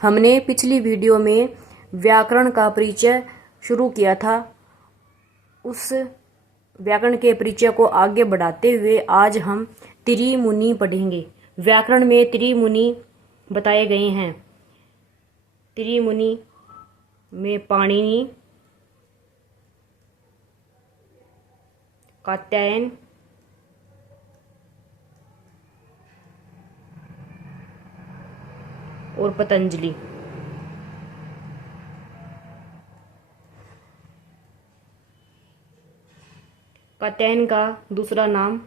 हमने पिछली वीडियो में व्याकरण का परिचय शुरू किया था। उस व्याकरण के परिचय को आगे बढ़ाते हुए आज हम त्रिमुनि पढ़ेंगे। व्याकरण में त्रिमुनि बताए गए हैं। त्रिमुनि में पाणिनि, कात्यायन, और पतंजलि। कात्यायन का दूसरा नाम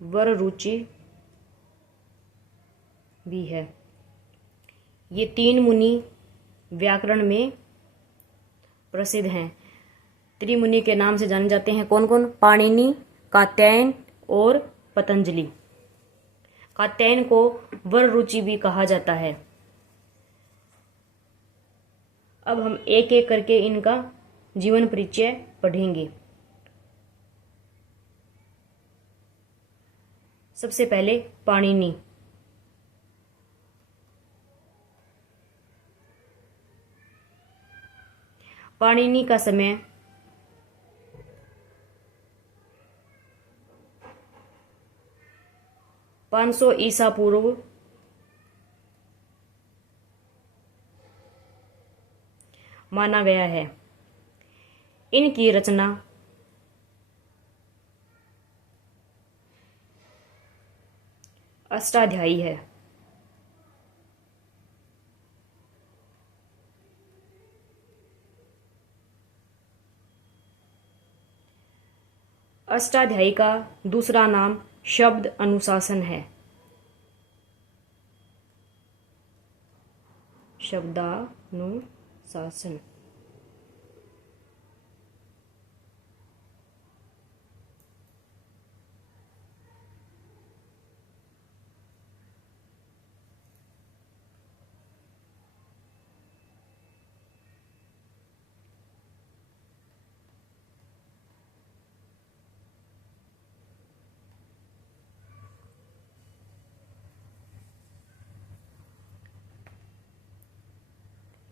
वररुचि भी है। ये तीन मुनि व्याकरण में प्रसिद्ध हैं। त्रिमुनि के नाम से जाने जाते हैं। कौन कौन? पाणिनि, कात्यायन और पतंजलि। कात्यायन को वररुचि भी कहा जाता है। अब हम एक एक करके इनका जीवन परिचय पढ़ेंगे। सबसे पहले पाणिनि। पाणिनि का समय 500 ईसा पूर्व माना गया है। इनकी रचना अष्टाध्यायी है। अष्टाध्यायी का दूसरा नाम शब्द अनुशासन है। शब्दानुशासन।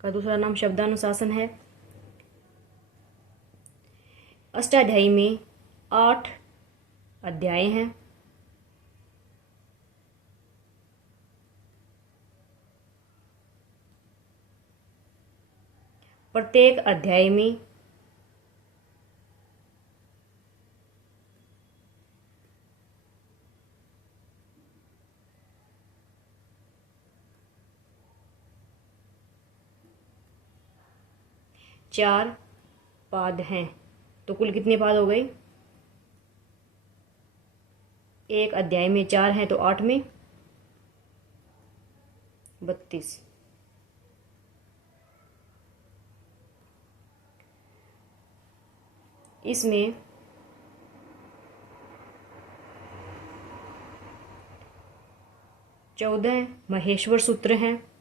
का दूसरा नाम शब्दानुशासन है। अष्टाध्यायी में 8 अध्याय हैं। प्रत्येक अध्याय में चार पाद हैं। तो कुल कितने पाद हो गए? एक अध्याय में 4 हैं तो 8 में 32। इसमें चौदह महेश्वर सूत्र हैं।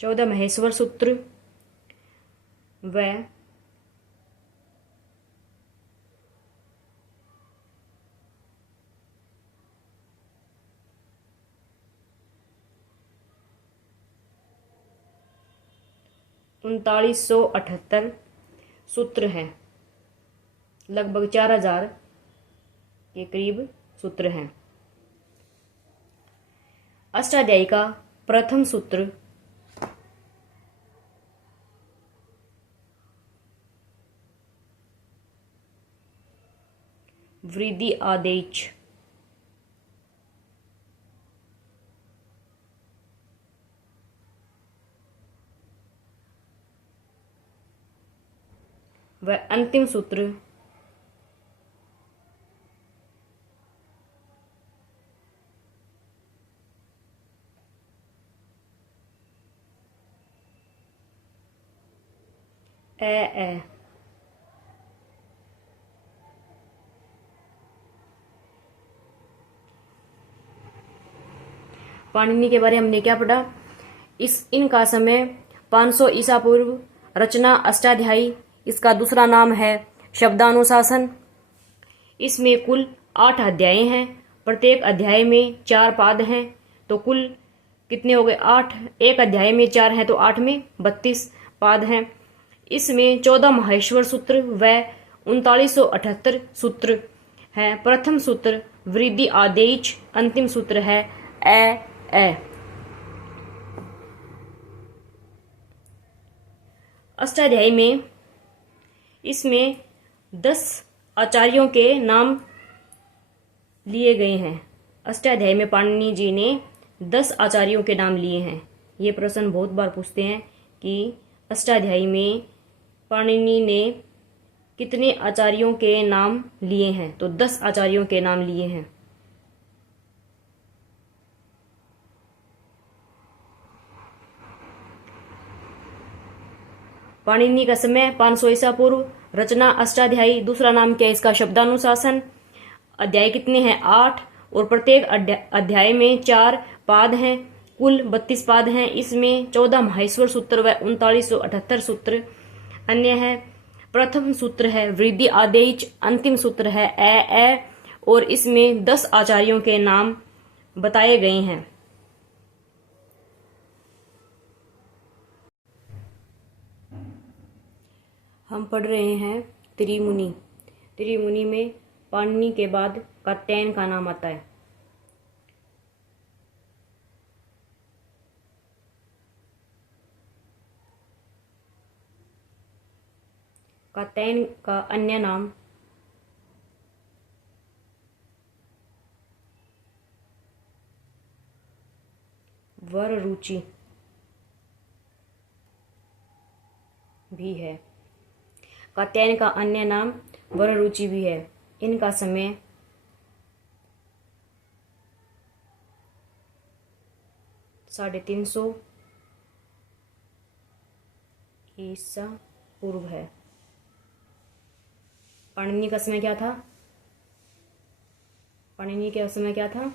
चौदह महेश्वर सूत्र व 3978 सूत्र हैं। लगभग 4000 के करीब सूत्र हैं। अष्टाध्यायी का प्रथम सूत्र वृद्धि आदेश। व अंतिम सूत्र ए। पाणिनि के बारे में हमने क्या पढ़ा? इनका समय 500 ईसा पूर्व, रचना अष्टाध्यायी, इसका दूसरा नाम है शब्दानुशासन। इसमें कुल 8 अध्याय हैं। प्रत्येक अध्याय में 4 पाद हैं। तो कुल कितने हो गए? 8। एक अध्याय में 4 हैं तो 8 में 32 पाद हैं। इसमें 14 माहेश्वर सूत्र व 3978 सूत्र हैं। प्रथम सूत्र वृद्धि आदेश, अंतिम सूत्र है ए। अष्टाध्यायी में इसमें 10 आचार्यों के नाम लिए गए हैं। अष्टाध्यायी में पाणिनि जी ने 10 आचार्यों के नाम लिए हैं। ये प्रश्न बहुत बार पूछते हैं कि अष्टाध्यायी में पाणिनि ने कितने आचार्यों के नाम लिए हैं? तो 10 आचार्यों के नाम लिए हैं। पाणिनि का समय 500 ईसा पूर्व। रचना अष्टाध्यायी। दूसरा नाम क्या है इसका? शब्दानुशासन। अध्याय कितने हैं? 8। और प्रत्येक अध्याय में 4 पाद हैं। कुल 32 पाद हैं। इसमें 14 माहेश्वर सूत्र व 3978 सूत्र अन्य है। प्रथम सूत्र है वृद्धि आदेश, अंतिम सूत्र है ए। और इसमें 10 आचार्यों के नाम बताए गए हैं। हम पढ़ रहे हैं त्रिमुनि। त्रिमुनि में पाणिनि के बाद कात्यायन का नाम आता है। कात्यायन का अन्य नाम वररुचि भी है। कात्यायन का अन्य नाम वररुचि भी है। इनका समय 350 ईसा पूर्व है। पाणिनि का समय क्या था? पाणिनि का समय क्या था?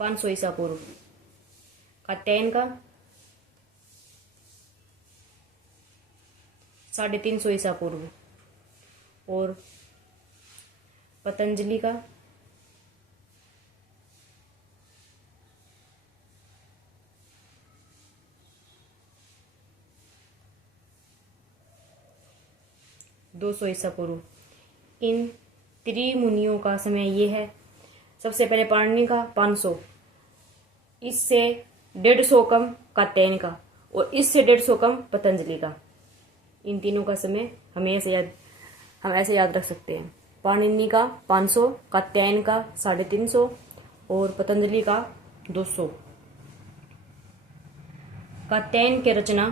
500 ईसा पूर्व। कात्यायन का 350 ईसा पूर्व। और पतंजलि का 200 ईसा पूर्व। इन त्रिमुनियों का समय ये है। सबसे पहले पाणिनि का 500, इससे 150 कम कात्यायन का, और इससे 150 कम पतंजलि का। इन तीनों का समय हम ऐसे याद रख सकते हैं। पाणिनि का 500, कात्यायन का 350 और पतंजलि का 200। कात्यायन की रचना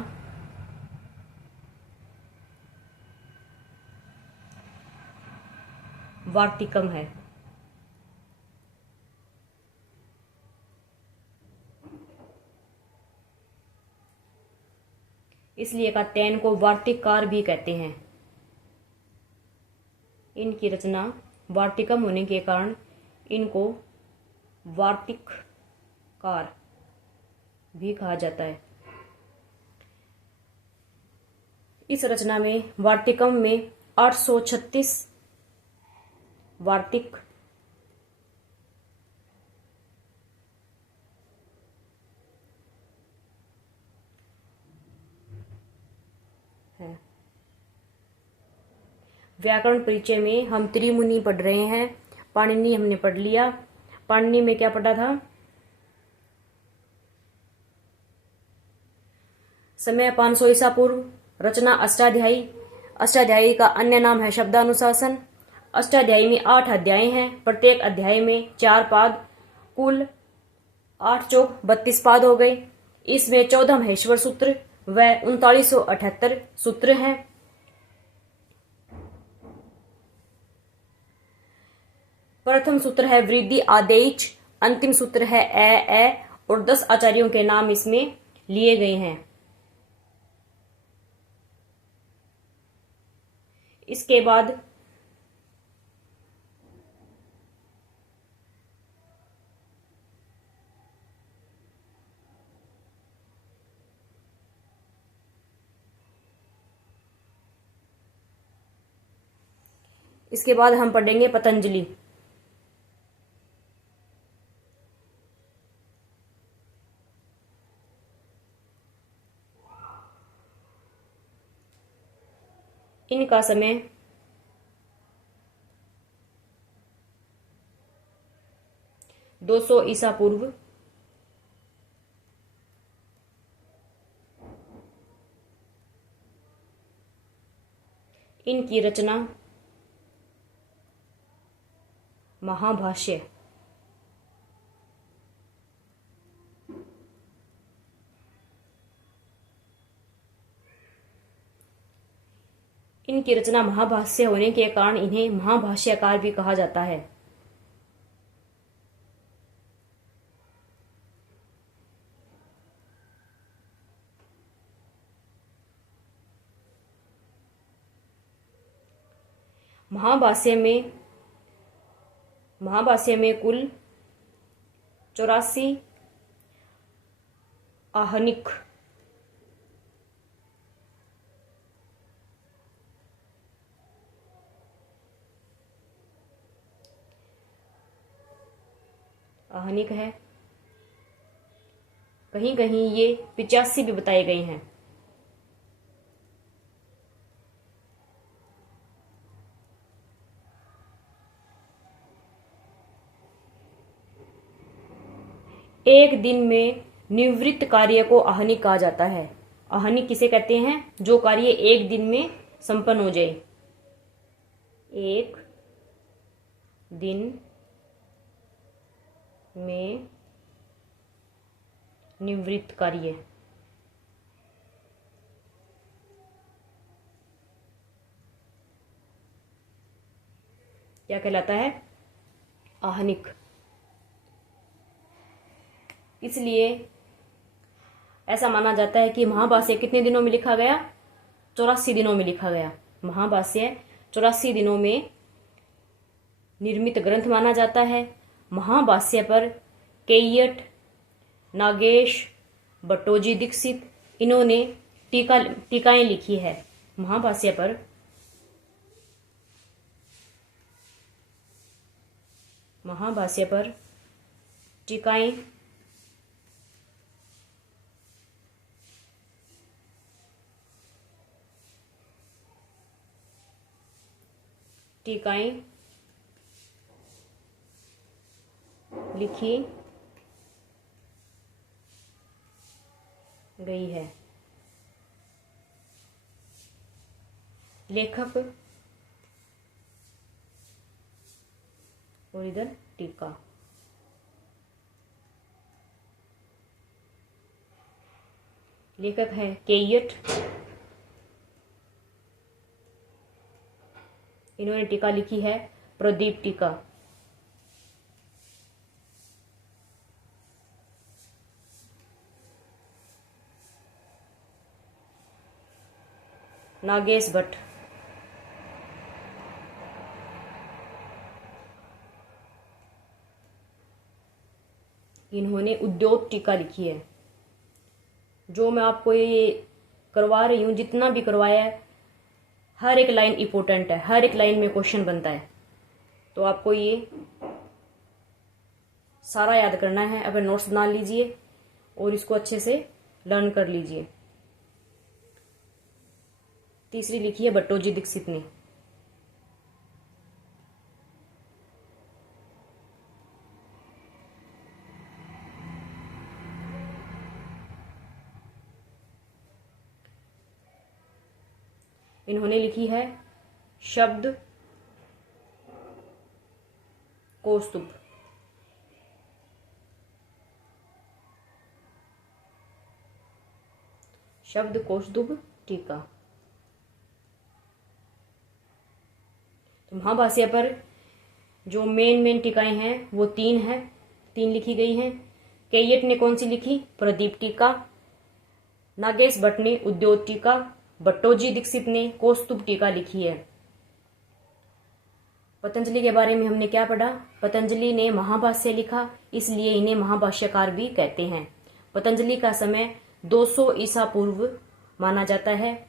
वार्तिकम है। इसलिए कात्यायन को वार्तिककार भी कहते हैं। इनकी रचना वार्तिकम होने के कारण इनको वार्तिककार भी कहा जाता है। इस रचना में वार्तिकम में 836 वार्तिक है। व्याकरण परिचय में हम त्रिमुनि पढ़ रहे हैं। पाणिनि हमने पढ़ लिया। पाणिनि में क्या पढ़ा था? समय 500 ईसा पूर्व। रचना अष्टाध्यायी। अष्टाध्यायी का अन्य नाम है शब्दानुशासन। अष्टाध्यायी में 8 अध्याय हैं। प्रत्येक अध्याय में 4 पाद। कुल 8 चौक 32 पाद हो गए। इसमें 14 महेश्वर सूत्र व 3978 सूत्र हैं। प्रथम सूत्र है वृद्धि आदेश, अंतिम सूत्र है ए और 10 आचार्यों के नाम इसमें लिए गए हैं। इसके बाद इसके बाद हम पढ़ेंगे पतंजलि। इनका समय 200 ईसा पूर्व इनकी रचना महाभाष्य। इनकी रचना महाभाष्य होने के कारण इन्हें महाभाष्यकार भी कहा जाता है। महाभाष्य में कुल 84 आहनिक है। कहीं कहीं ये 85 भी बताए गए हैं। एक दिन में निवृत्त कार्य को आहनिक कहा जाता है। आहनिक किसे कहते हैं? जो कार्य एक दिन में संपन्न हो जाए। एक दिन में निवृत्त कार्य। क्या कहलाता है? आहनिक। इसलिए ऐसा माना जाता है कि महाभाष्य कितने दिनों में लिखा गया? 84 दिनों में लिखा गया। महाभाष्य 84 दिनों में निर्मित ग्रंथ माना जाता है। महाभाष्य पर कैयट, नागेश, भट्टोजी दीक्षित इन्होंने टीकाएं लिखी है। महाभाष्य पर टीकाएं लिखी गई है। लेखक और इधर टीका। लेखक है कैयट। इन्होंने टीका लिखी है प्रदीप टीका। नागेश भट्ट इन्होंने उद्योग टीका लिखी है। जो मैं आपको ये करवा रही हूं, जितना भी करवाया है, हर एक लाइन इंपॉर्टेंट है। हर एक लाइन में क्वेश्चन बनता है। तो आपको ये सारा याद करना है। अपने नोट्स बना लीजिए और इसको अच्छे से लर्न कर लीजिए। तीसरी लिखी है भट्टोजी दीक्षित ने। इन्होंने लिखी है शब्द कौस्तुभ। शब्द कौस्तुभ टीका। तो महाभाष्य पर जो मेन टीकाएं हैं वो 3 हैं। 3 लिखी गई हैं। कैयट ने कौन सी लिखी? प्रदीप टीका। नागेश भट्ट ने उद्योग टीका। भट्टोजी दीक्षित ने कौस्तुभ टीका लिखी है। पतंजलि के बारे में हमने क्या पढ़ा? पतंजलि ने महाभाष्य लिखा, इसलिए इन्हें महाभाष्यकार भी कहते हैं। पतंजलि का समय 200 ईसा पूर्व माना जाता है।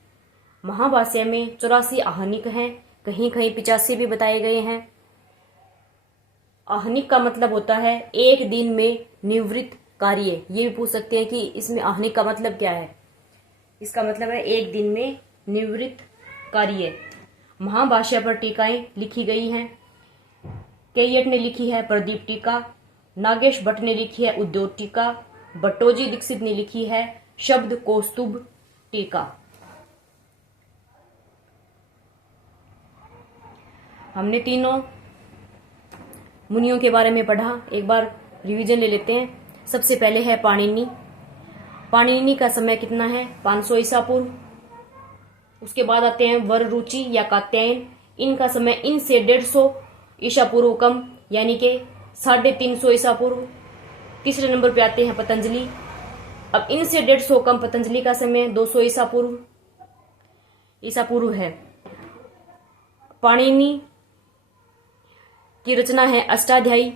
महाभाष्य में 84 आहनिक हैं। कहीं कहीं 85 भी बताए गए हैं। आहनिक का मतलब होता है एक दिन में निवृत्त कार्य। ये भी पूछ सकते हैं कि इसमें आहनिक का मतलब क्या है। इसका मतलब है एक दिन में निवृत्त कार्य। महाभाष्य पर टीकाएं लिखी गई हैं। कैयट ने लिखी है प्रदीप टीका, नागेश भट्ट ने लिखी है उद्योग टीका, भट्टोजी दीक्षित ने लिखी है शब्द कौस्तुभ टीका। हमने तीनों मुनियों के बारे में पढ़ा, एक बार रिवीजन ले लेते हैं। सबसे पहले है पाणिनि। पाणिनि का समय कितना है? 500 ईसा पूर्व। उसके बाद आते हैं वररुचि या कात्यायन। इनका समय इन से 150 ईसा पूर्व कम, यानी कि 350 ईसा पूर्व। तीसरे नंबर पे आते हैं पतंजलि। अब इनसे 150 कम पतंजलि का समय 200 ईसा पूर्व है। पाणिनि की रचना है अष्टाध्यायी।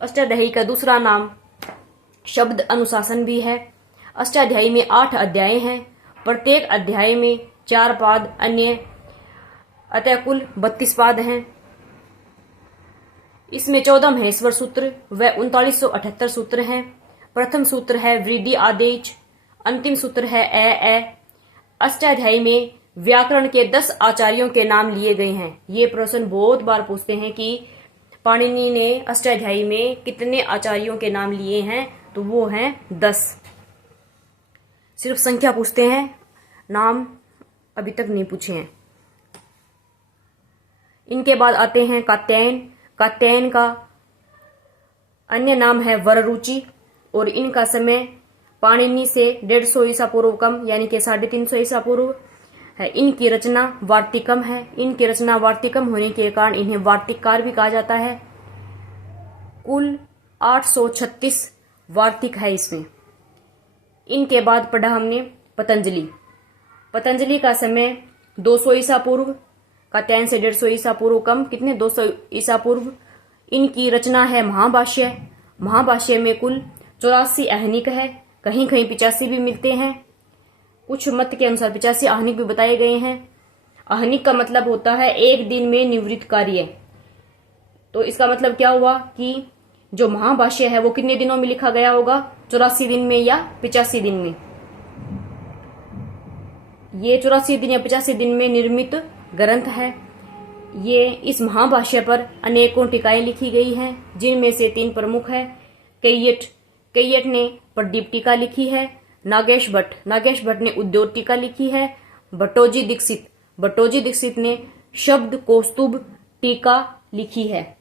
अष्टाध्यायी का दूसरा नाम शब्द अनुशासन भी है। अष्टाध्यायी में 8 अध्याय हैं। प्रत्येक अध्याय में 4 पाद, अन्य अतः कुल 32 पाद हैं। इसमें 14 महेश्वर सूत्र व 3978 सूत्र हैं। प्रथम सूत्र है वृद्धि आदेश, अंतिम सूत्र है ए। अष्टाध्यायी में व्याकरण के 10 आचार्यों के नाम लिए गए हैं। ये प्रश्न बहुत बार पूछते हैं कि पाणिनि ने अष्टाध्यायी में कितने आचार्यों के नाम लिए हैं, तो वो हैं 10। सिर्फ संख्या पूछते हैं, नाम अभी तक नहीं पूछे हैं। इनके बाद आते हैं कात्यायन। कात्यायन का अन्य नाम है वररुचि और इनका समय पाणिनि से 150 ईसा पूर्व कम, यानी कि 350 ईसा पूर्व है। इनकी रचना वार्तिकम है। इनकी रचना वार्तिकम होने के कारण इन्हें वार्तिककार भी कहा जाता है। कुल 836 वार्तिक है इसमें। इनके बाद पढ़ा हमने पतंजलि। पतंजलि का समय 200 ईसा पूर्व, कात्यायन से 150 ईसा पूर्व कम, कितने 200 ईसा पूर्व। इनकी रचना है महाभाष्य। महाभाष्य में कुल 84 आहनिक है, कहीं कहीं 85 भी मिलते हैं। कुछ मत के अनुसार 85 आहनिक भी बताए गए हैं। आहनिक का मतलब होता है एक दिन में निवृत्त कार्य। तो इसका मतलब क्या हुआ कि जो महाभाष्य है वो कितने दिनों में लिखा गया होगा? 84 दिन में या 85 दिन में। ये 84 दिन या 85 दिन में निर्मित ग्रंथ है। ये इस महाभाष्य पर अनेकों टीकाएं लिखी गई हैं, जिनमें से 3 प्रमुख है। कैयट ने प्रदीप टीका लिखी है। नागेश भट्ट ने उद्योग टीका लिखी है। भट्टोजी दीक्षित ने शब्द कौस्तुभ टीका लिखी है।